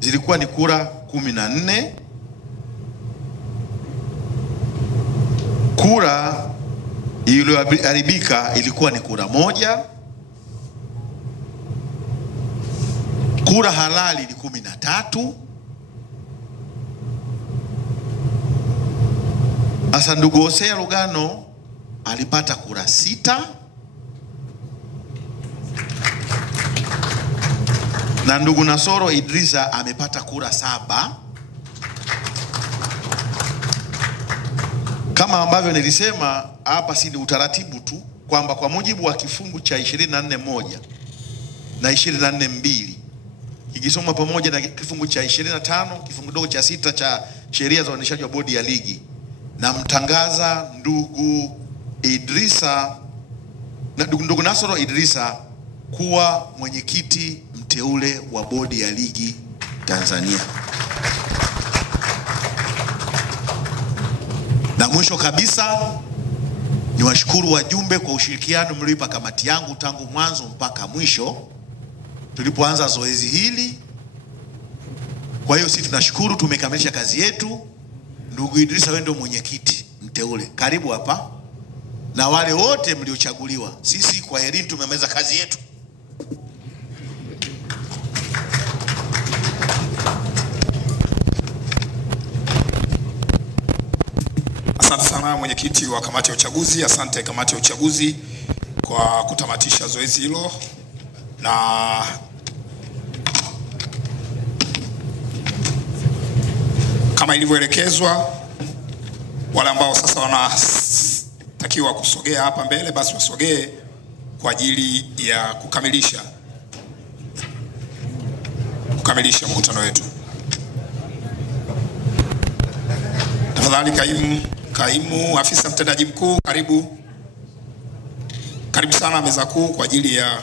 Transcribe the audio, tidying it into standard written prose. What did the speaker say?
zilikuwa ni kura 14. Kura iliyoharibika ilikuwa ni kura 1. Kura halali ni 13. Asa ndugu Hosea Lugano alipata kura 6. Na ndugu Nasoro Idrisa amepata kura 7. Kama ambavyo nilisema hapa, si ni utaratibu tu kwamba kwa mujibu wa kifungu cha 24(1) na 24(2) ikisoma pamoja na kifungu cha 25 kifungu dogo cha 6 cha sheria za uendeshaji wa bodi ya ligi, na mtangaza ndugu Idrisa na ndugu Nasoro Idrisa kuwa mwenyekiti mteule wa bodi ya ligi Tanzania. Na mwisho kabisa, niwashukuru wajumbe kwa ushirikiano mlioipa kamati yangu tangu mwanzo mpaka mwisho tulipoanza zoezi hili. Kwa hiyo sisi tunashukuru, tumekamilisha kazi yetu. Ndugu Idrisa, wewe ndio mwenyekiti mteule, karibu hapa. Na wale wote mliochaguliwa, sisi kwa herini tumemaliza kazi yetu. Asante sana mwenyekiti wa kamati ya uchaguzi. Asante kamati ya uchaguzi kwa kutamatisha zoezi hilo. Na kama ilivyoelekezwa, wale ambao sasa wanatakiwa kusogea hapa mbele basi wasogee kwa ajili ya kukamilisha mkutano wetu. Tafadhali kaimu afisa mtendaji mkuu, karibu sana meza kuu kwa ajili ya